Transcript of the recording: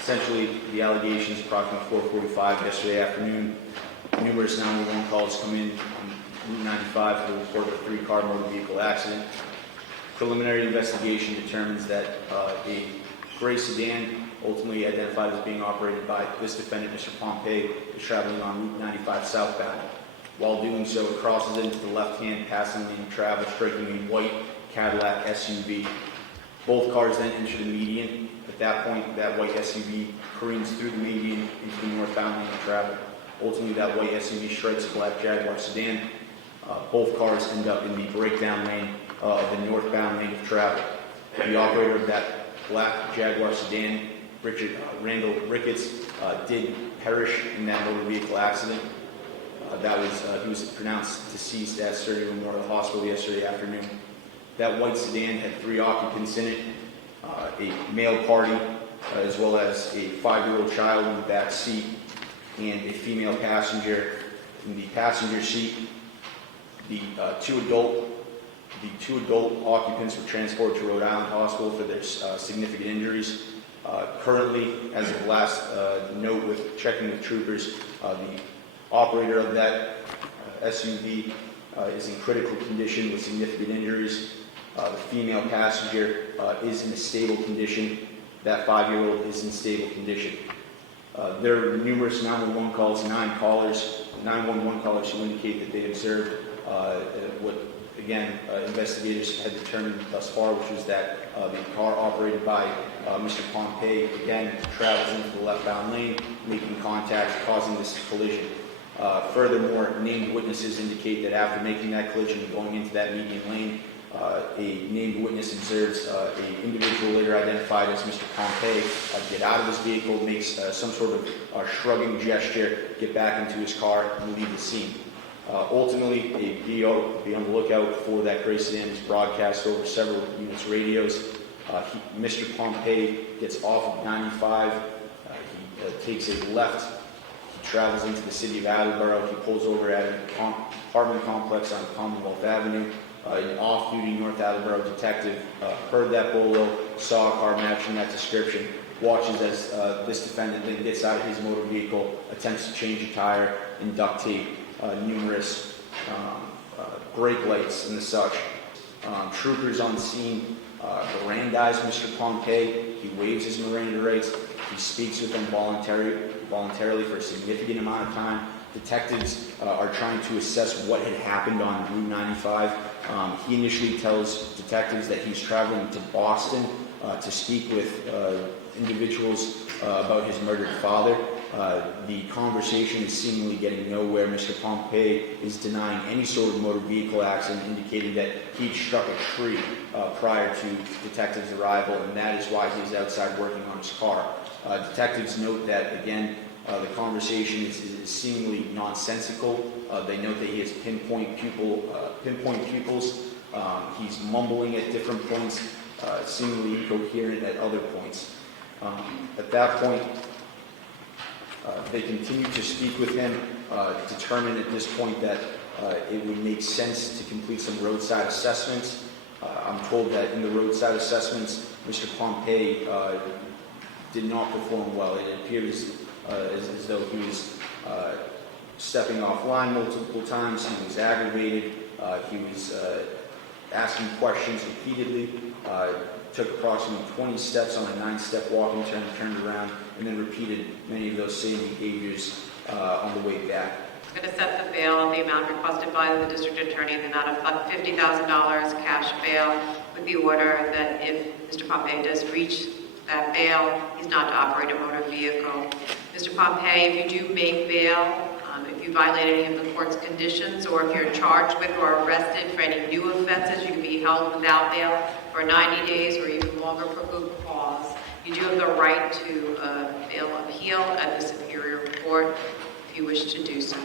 Essentially, the allegations approximately 4:45 yesterday afternoon, numerous 911 calls come in on Route 95 for the report of a 3-car motor vehicle accident. Preliminary investigation determines that a gray sedan, ultimately identified as being operated by this defendant, Mr. Pompei, is traveling on Route 95 southbound. While doing so, it crosses into the left-hand passing lane of travel, striking a white Cadillac SUV. Both cars then enter the median. At that point, that white SUV careens through the median into the northbound lane of travel. Ultimately, that white SUV strikes a black Jaguar sedan. Both cars end up in the breakdown lane of the northbound lane of travel. The operator of that black Jaguar sedan, Randall Ricketts, did perish in that motor vehicle accident. He was pronounced deceased at Surrey Memorial Hospital yesterday afternoon. That white sedan had 3 occupants in it, a male party, as well as a 5-year-old child in the back seat, and a female passenger in the passenger seat. The two adult occupants were transported to Rhode Island Hospital for their significant injuries. Currently, as of last note with checking with troopers, the operator of that SUV is in critical condition with significant injuries. The female passenger is in a stable condition. That 5-year-old is in stable condition. There are numerous 911 calls, 911 callers who indicate that they observed what, again, investigators had determined thus far, which was that the car operated by Mr. Pompei, again, travels into the left-bound lane, making contact, causing this collision. Furthermore, named witnesses indicate that after making that collision and going into that median lane, a named witness observes an individual later identified as Mr. Pompei get out of his vehicle, makes some sort of shrugging gesture, get back into his car, and leave the scene. Ultimately, a video, be on the lookout for that gray sedan, is broadcast over several units radios. Mr. Pompei gets off of 95. He takes a left. He travels into the city of Attleboro. He pulls over at an apartment complex on Commonwealth Avenue. An off-duty North Attleboro detective heard that bolo, saw a car matching that description, watches as this defendant then gets out of his motor vehicle, attempts to change a tire, and duct tape numerous brake lights and such. Troopers on the scene Mirandize Mr. Pompei. He waives his Miranda rights. He speaks with them voluntarily for a significant amount of time. Detectives are trying to assess what had happened on Route 95. He initially tells detectives that he's traveling to Boston to speak with individuals about his murdered father. The conversation is seemingly getting nowhere. Mr. Pompei is denying any sort of motor vehicle accident, indicating that he struck a tree prior to detectives' arrival, and that is why he's outside working on his car. Detectives note that, again, the conversation is seemingly nonsensical. They note that he has pinpoint pupils. He's mumbling at different points, seemingly incoherent at other points. At that point, they continue to speak with him, determine at this point that it would make sense to complete some roadside assessments. I'm told that in the roadside assessments, Mr. Pompei did not perform well. It appeared as though he was stepping offline multiple times. He was aggravated. He was asking questions repeatedly. Took approximately 20 steps on a 9-step walking turn, turned around, and then repeated many of those same behaviors on the way back. I'm going to set the bail, the amount requested by the district attorney, the amount of $50,000 cash bail, with the order that if Mr. Pompei does reach that bail, he's not to operate a motor vehicle. Mr. Pompei, if you do make bail, if you violate any of the court's conditions, or if you're charged with or arrested for any new offenses, you can be held without bail for 90 days or even longer for good cause. You do have the right to bail appeal at the Superior Court if you wish to do so.